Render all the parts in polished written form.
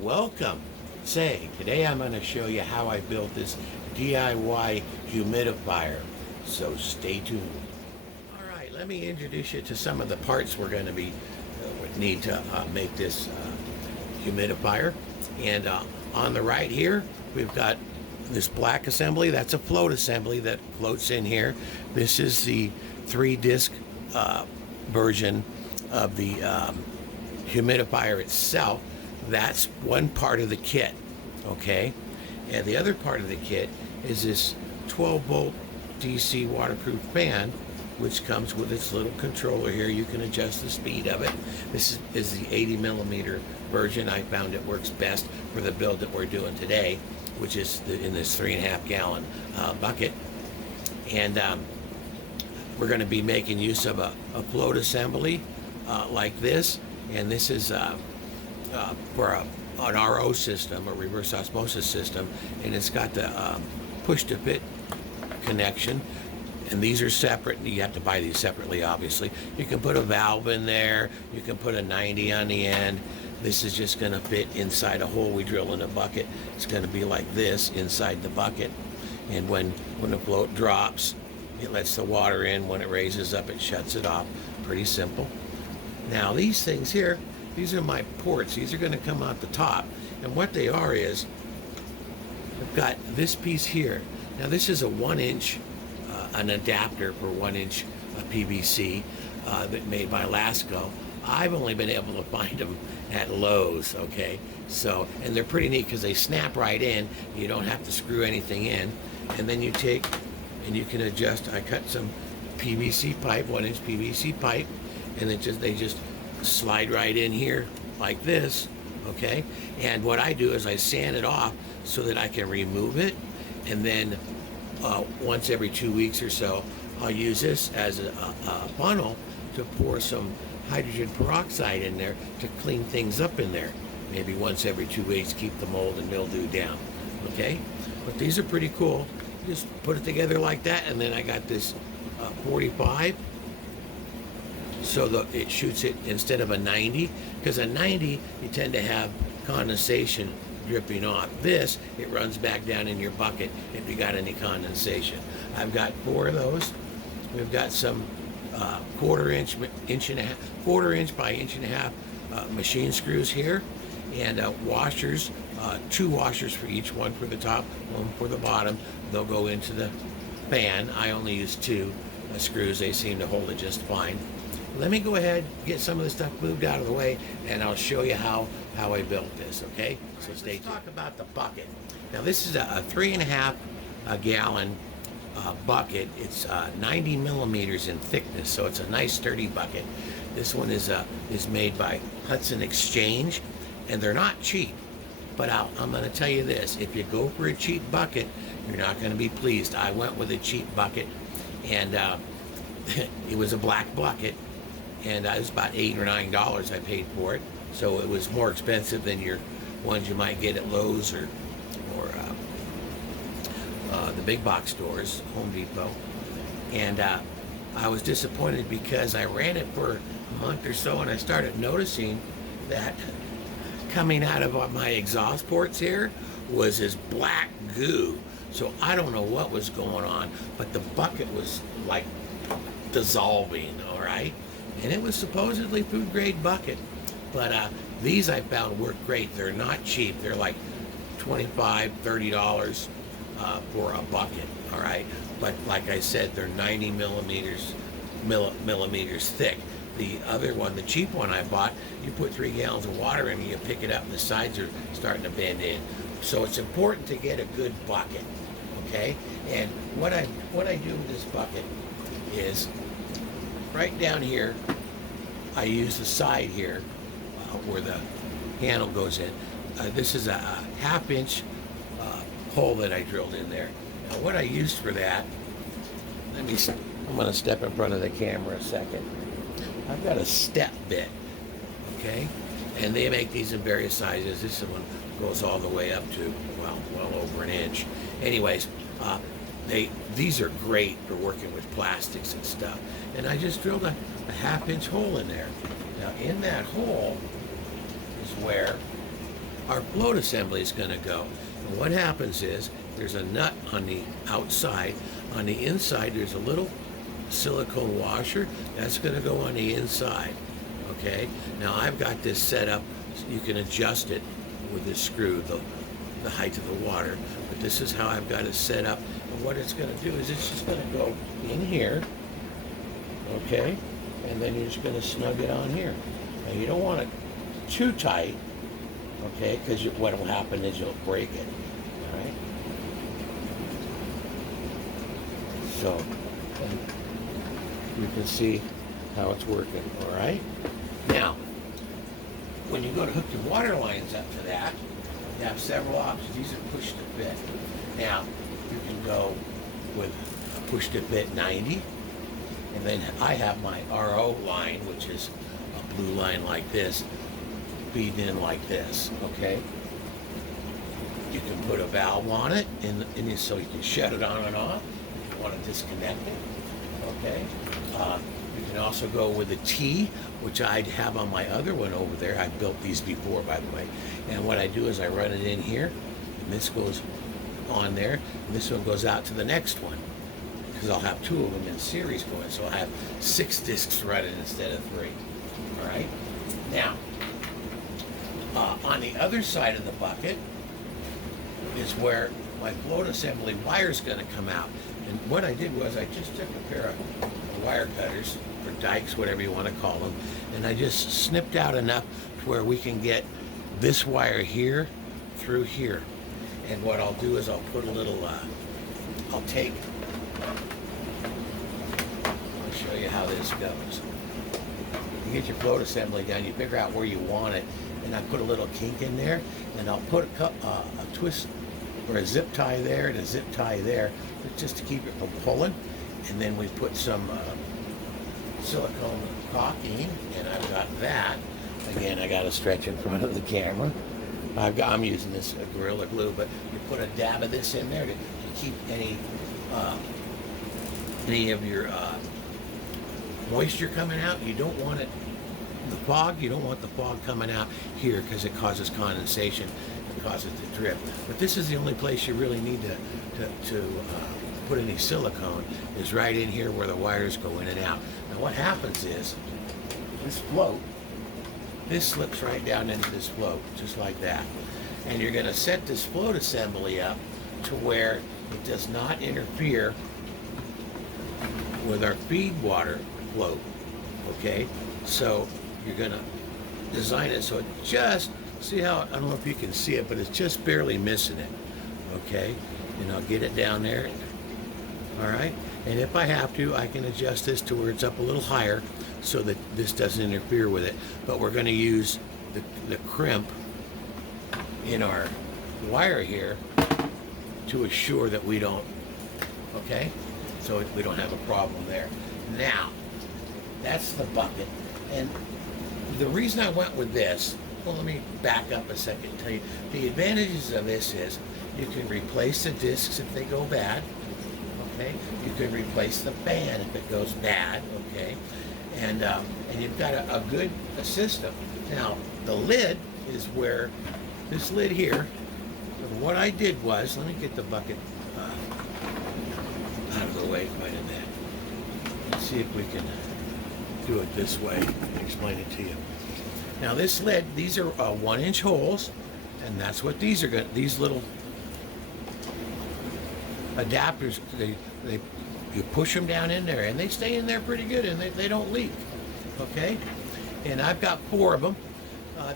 Welcome. Say, today I'm going to show you how I built this DIY humidifier. So stay tuned. All right, let me introduce you to some of the parts we're going to be would need to make this humidifier. And on the right here, we've got this black assembly. That's a float assembly that floats in here. This is the 3-disc version of the humidifier itself. That's one part of the kit, okay? And the other part of the kit is this 12-volt DC waterproof fan, which comes with its little controller here. You can adjust the speed of it. This is the 80mm version. I found it works best for the build that we're doing today, which is in this 3.5-gallon bucket. And we're going to be making use of a float assembly like this, and this is for an RO system, a reverse osmosis system, and it's got the push-to-fit connection, and these are separate. You have to buy these separately, obviously. You can put a valve in there, you can put a 90 on the end. This is just going to fit inside a hole we drill in a bucket. It's going to be like this inside the bucket, and when the float drops, it lets the water in. When it raises up, it shuts it off. Pretty simple. Now these things here, these are my ports. These are going to come out the top, and what they are is I've got this piece here. Now this is a 1-inch an adapter for 1-inch PVC that made by Lasco. I've only been able to find them at Lowe's, okay? So, and they're pretty neat because they snap right in. You don't have to screw anything in. And then you take and you can adjust. I cut some PVC pipe, 1-inch PVC pipe, and they just slide right in here like this, okay? And what I do is I sand it off so that I can remove it, and then once every 2 weeks or so, I'll use this as a funnel to pour some hydrogen peroxide in there to clean things up in there. Maybe once every 2 weeks, keep the mold and mildew down, okay? But these are pretty cool. Just put it together like that, and then I got this 45, so that it shoots it instead of a 90, because a 90, you tend to have condensation dripping off. This, it runs back down in your bucket if you got any condensation. I've got 4 of those. We've got some quarter-inch by 1.5-inch machine screws here, and washers, 2 washers for each, one for the top, one for the bottom. They'll go into the fan. I only use 2 screws. They seem to hold it just fine. Let me go ahead, get some of this stuff moved out of the way, and I'll show you how I built this, okay? So stay tuned. Let's talk about the bucket. Now this is a 3.5-gallon bucket. It's 90 millimeters in thickness, so it's a nice sturdy bucket. This one is made by Hudson Exchange, and they're not cheap. But I'm going to tell you this: if you go for a cheap bucket, you're not going to be pleased. I went with a cheap bucket, and it was a black bucket, and it was about $8 or $9 I paid for it. So it was more expensive than your ones you might get at Lowe's or the big box stores, Home Depot. And I was disappointed because I ran it for a month or so, and I started noticing that coming out of my exhaust ports here was this black goo. So I don't know what was going on, but the bucket was like dissolving, all right? And it was supposedly food grade bucket, but these I found work great. They're not cheap. They're like $25, $30 for a bucket, all right? But like I said, they're 90 millimeters thick. The other one, the cheap one I bought, you put 3 gallons of water in and you pick it up and the sides are starting to bend in. So it's important to get a good bucket, okay? And what I do with this bucket is right down here, I use the side here where the handle goes in. This is a 1/2-inch hole that I drilled in there. Now what I used for that, I'm going to step in front of the camera a second. I've got a step bit, okay? And they make these in various sizes. This one goes all the way up to, well over an inch. Anyways, these are great for working with plastics and stuff. And I just drilled a 1/2-inch hole in there. Now in that hole is where our float assembly is going to go. And what happens is there's a nut on the outside. On the inside, there's a little silicone washer that's going to go on the inside. Okay, now I've got this set up so you can adjust it with this screw, the height of the water. But this is how I've got it set up. And what it's going to do is it's just going to go in here. Okay, and then you're just going to snug it on here. Now you don't want it too tight, okay, because what will happen is you'll break it. All right. So you can see how it's working. All right. Now, when you go to hook your water lines up to that, you have several options. These are push to fit. Now, you can go with a push to fit 90, and then I have my RO line, which is a blue line like this, feeding in like this, okay? You can put a valve on it, so you can shut it on and off if you want to disconnect it, okay? You can also go with a T, which I have on my other one over there. I've built these before, by the way. And what I do is I run it in here, and this goes on there, and this one goes out to the next one, because I'll have two of them in series going, so I have 6 discs running instead of 3. All right? Now, on the other side of the bucket is where my float assembly wire is going to come out. And what I did was I just took a pair of wire cutters, or dikes, whatever you want to call them, and I just snipped out enough to where we can get this wire here through here. And what I'll do is I'll put a little, I'll show you how this goes. You get your float assembly done, you figure out where you want it, and I put a little kink in there, and I'll put a twist or a zip tie there and a zip tie there, just to keep it from pulling. And then we put some silicone caulking, and I've got that. Again, I got to stretch in front of the camera. I'm using this Gorilla Glue, but you put a dab of this in there to keep any of your moisture coming out. You don't want it, the fog, you don't want the fog coming out here because it causes condensation. It causes it to drip. But this is the only place you really need to put any silicone, is right in here where the wires go in and out. Now what happens is this float, this slips right down into this float, just like that. And you're going to set this float assembly up to where it does not interfere with our feed water float, okay? So you're going to design it so it just, see how, I don't know if you can see it, but it's just barely missing it, okay? And I'll get it down there, all right? And if I have to, I can adjust this to where it's up a little higher so that this doesn't interfere with it. But we're going to use the crimp in our wire here to assure that we don't, okay? So we don't have a problem there. Now, that's the bucket. And the reason I went with this, well, let me back up a second and tell you. The advantages of this is you can replace the discs if they go bad, okay? You can replace the fan if it goes bad, okay? And you've got a good system. Now, the lid is where, this lid here, what I did was, let me get the bucket out of the way quite a bit. Let's see if we can do it this way and explain it to you. Now this lid, these are 1-inch holes, and that's what these are going. These little adapters, you push them down in there, and they stay in there pretty good, and they don't leak. Okay, and I've got 4 of them.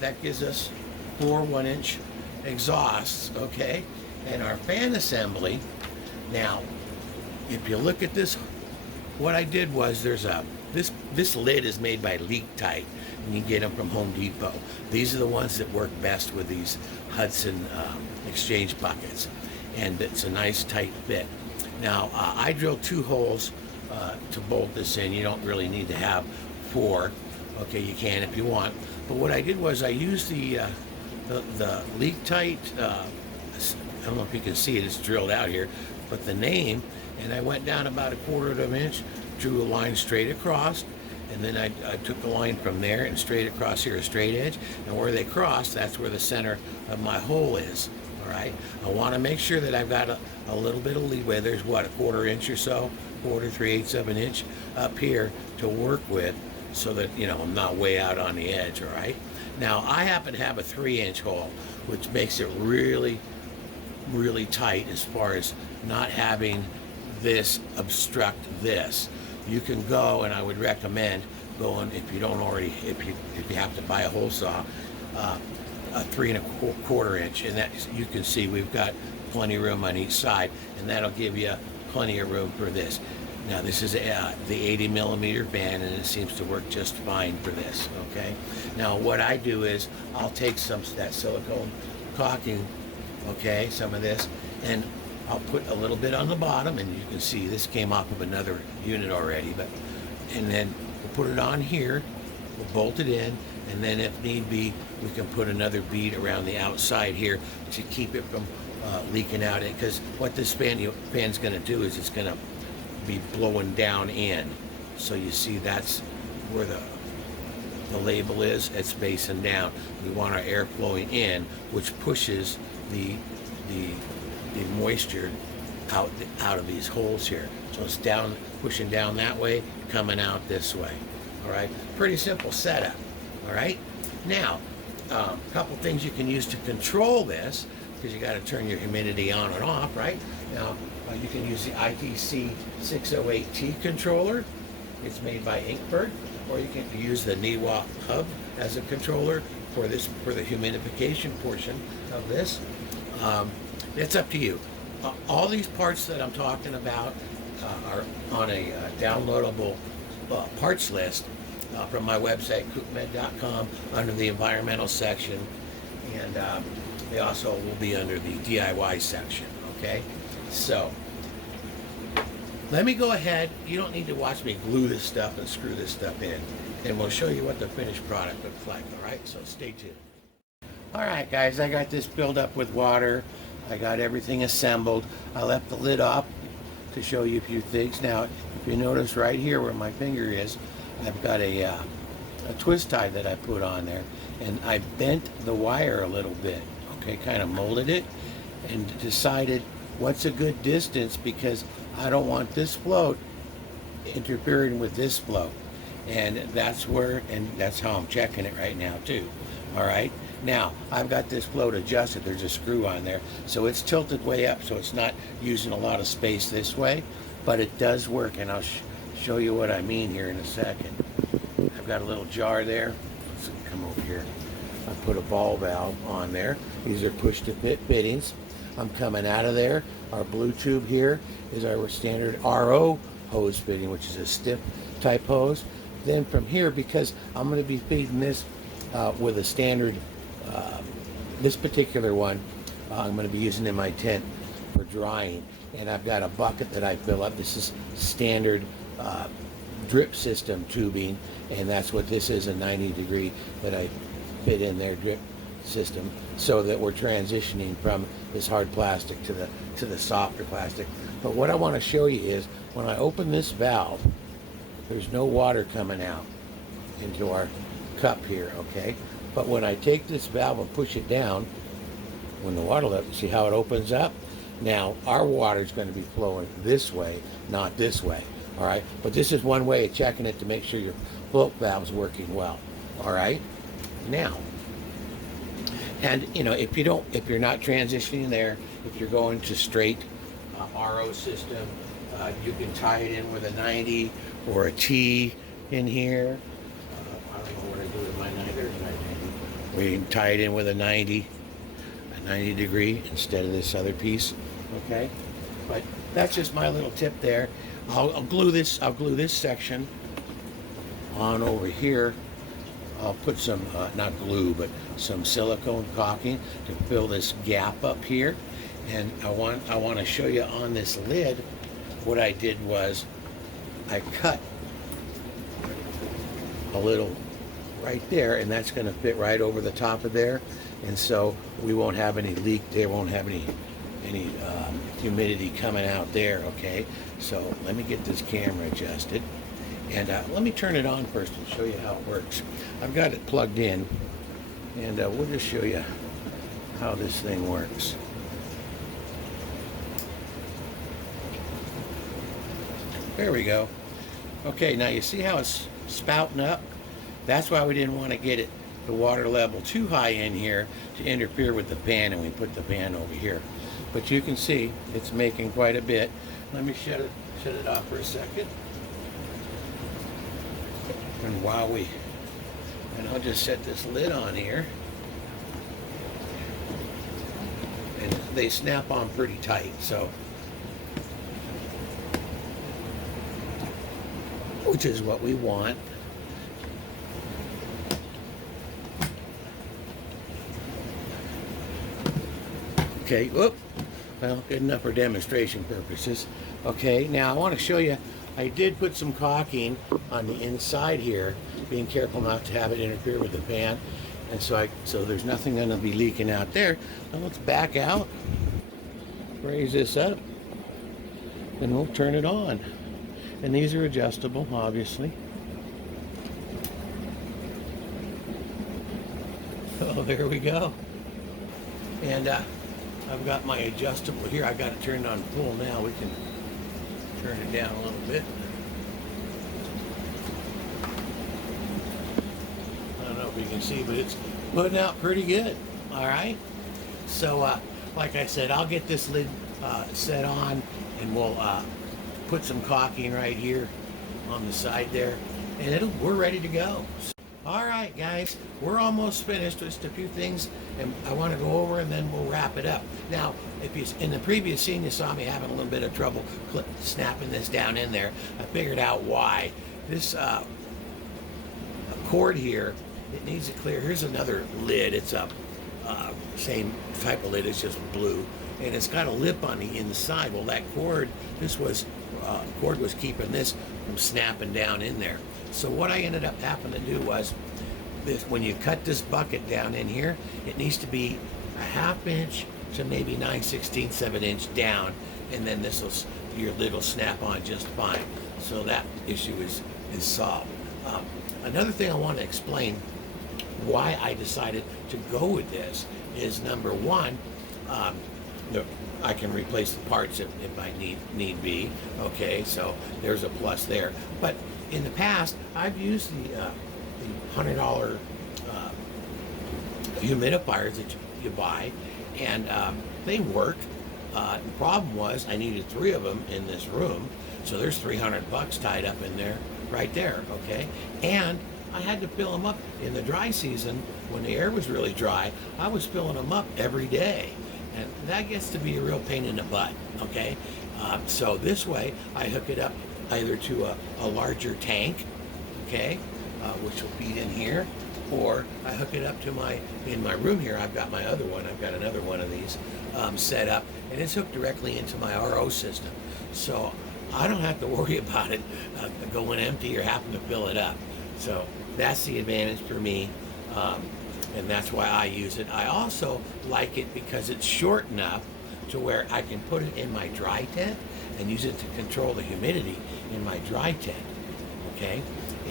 That gives us 4 1-inch exhausts. Okay, and our fan assembly. Now, if you look at this, what I did was there's a this lid is made by Leak-Tite, and you get them from Home Depot. These are the ones that work best with these Hudson exchange buckets, and it's a nice tight fit. Now I drilled 2 holes to bolt this in. You don't really need to have 4. Okay, you can if you want. But what I did was I used the Leak-Tite. I don't know if you can see it. It's drilled out here, but the name. And I went down about 1/4 of an inch, drew a line straight across, and then I took the line from there and straight across here, a straight edge, and where they cross, that's where the center of my hole is. All right, I want to make sure that I've got a little bit of leeway. There's what, a 1/4 inch or so, 1/4, 3/8 of an inch up here to work with, so that, you know, I'm not way out on the edge. All right, now I happen to have a 3-inch hole, which makes it really, really tight as far as not having this obstruct this. You can go, and I would recommend going, if you don't already, if you have to buy a hole saw, a 3 1/4 inch, and that you can see we've got plenty of room on each side, and that'll give you plenty of room for this. Now this is the 80mm band, and it seems to work just fine for this. Okay. Now what I do is I'll take that silicone caulking, okay, some of this, and I'll put a little bit on the bottom, and you can see this came off of another unit already, and then we'll put it on here, we'll bolt it in, and then if need be, we can put another bead around the outside here to keep it from leaking out. Because what this fan's going to do is it's going to be blowing down in. So you see that's where the label is. It's facing down. We want our air flowing in, which pushes the moisture out of these holes here. So it's down, pushing down that way, coming out this way. All right, pretty simple setup. All right, now a couple things you can use to control this, because you got to turn your humidity on and off. Right now, you can use the ITC 608T controller. It's made by Inkbird, or you can use the NIWA hub as a controller for the humidification portion of this. It's up to you. All these parts that I'm talking about are on a downloadable parts list from my website, KootMed.com, under the environmental section, and they also will be under the DIY section. Okay, so let me go ahead. You don't need to watch me glue this stuff and screw this stuff in, and we'll show you what the finished product looks like. All right, so stay tuned. All right, guys, I got this filled up with water. I got everything assembled. I left the lid off to show you a few things. Now, if you notice right here where my finger is, I've got a twist tie that I put on there, and I bent the wire a little bit, okay, kind of molded it, and decided what's a good distance, because I don't want this float interfering with this float. And that's how I'm checking it right now too. All right. Now, I've got this float adjusted. There's a screw on there, so it's tilted way up, so it's not using a lot of space this way, but it does work, and I'll show you what I mean here in a second. I've got a little jar there. Let's come over here. I put a ball valve on there. These are push-to-fit fittings. I'm coming out of there. Our blue tube here is our standard RO hose fitting, which is a stiff type hose. Then from here, because I'm going to be feeding this with a standard, this particular one, I'm going to be using in my tent for drying, and I've got a bucket that I fill up. This is standard drip system tubing, and that's what this is, a 90-degree that I fit in there, drip system, so that we're transitioning from this hard plastic to the softer plastic. But what I want to show you is when I open this valve, there's no water coming out into our cup here, okay? But when I take this valve and push it down, when the water level, see how it opens up? Now, our water is going to be flowing this way, not this way, all right? But this is one way of checking it to make sure your float valve's working well, all right? Now, and you know, if you're not transitioning there, if you're going to straight RO system, you can tie it in with a 90 or a T in here. I don't know what I do with my 90. There's my 90. We can tie it in with a 90 degree instead of this other piece. Okay, but that's just my little tip there. I'll glue this section on over here. I'll put some not glue, but some silicone caulking to fill this gap up here. And I want to show you on this lid. What I did was I cut a little right there, and that's going to fit right over the top of there, and so we won't have any leak there, won't have any humidity coming out there. Okay, so let me get this camera adjusted, And let me turn it on first and show you how it works. I've got it plugged in, and we'll just show you how this thing works. There we go. Okay, now you see how it's spouting up? That's why we didn't want to get it the water level too high in here to interfere with the pan, and we put the pan over here. But you can see it's making quite a bit. Let me shut it off for a second. And I'll just set this lid on here. And they snap on pretty tight, so. Which is what we want. Okay, whoop. Well, good enough for demonstration purposes. Okay, now I want to show you, I did put some caulking on the inside here, being careful not to have it interfere with the pan. And so there's nothing going to be leaking out there. Now let's back out, raise this up, and we'll turn it on. And these are adjustable, obviously. Oh, there we go. And I've got my adjustable here. I've got it turned on full now. We can turn it down a little bit. I don't know if you can see, but it's putting out pretty good. All right. So, like I said, I'll get this lid set on, and we'll put some caulking right here on the side there, and we're ready to go. All right, guys, we're almost finished. Just a few things and I want to go over, and then we'll wrap it up. Now, if you, in the previous scene, you saw me having a little bit of trouble snapping this down in there. I figured out why. This cord here, it needs to clear. Here's another lid. It's a same type of lid. It's just blue, and it's got a lip on the inside. Well, that cord, cord was keeping this from snapping down in there. So what I ended up having to do was, when you cut this bucket down in here, it needs to be a 1/2 inch to maybe 9/16 of an inch down, and then your lid will snap on just fine. So that issue is solved. Another thing I want to explain why I decided to go with this is, number one, I can replace the parts if I need be. Okay, so there's a plus there. But in the past, I've used the $100 humidifiers that you buy, and they work. The problem was I needed 3 of them in this room, so there's $300 tied up in there, right there. Okay, and I had to fill them up in the dry season when the air was really dry. I was filling them up every day, and that gets to be a real pain in the butt. Okay, so this way I hook it up either to a larger tank, okay, which will feed in here, or I hook it up to in my room here. I've got my other one. I've got another one of these set up, and it's hooked directly into my RO system. So I don't have to worry about it going empty or having to fill it up. So that's the advantage for me, and that's why I use it. I also like it because it's short enough to where I can put it in my dry tent and use it to control the humidity in my dry tent. Okay,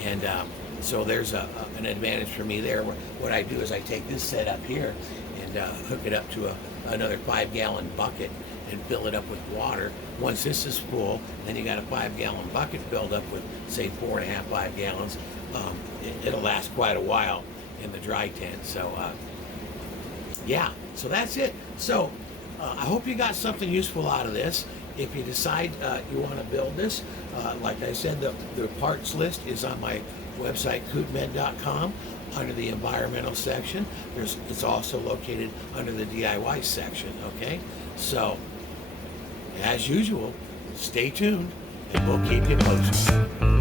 and so there's an advantage for me there. What I do is I take this set up here and hook it up to another 5-gallon bucket and fill it up with water. Once this is full, then you got a 5-gallon bucket filled up with, say, 4.5, 5 gallons. It'll last quite a while in the dry tent. So yeah, so that's it. So I hope you got something useful out of this. If you decide you want to build this, like I said, the parts list is on my website, KootMed.com, under the environmental section. It's also located under the DIY section, okay? So, as usual, stay tuned, and we'll keep you posted.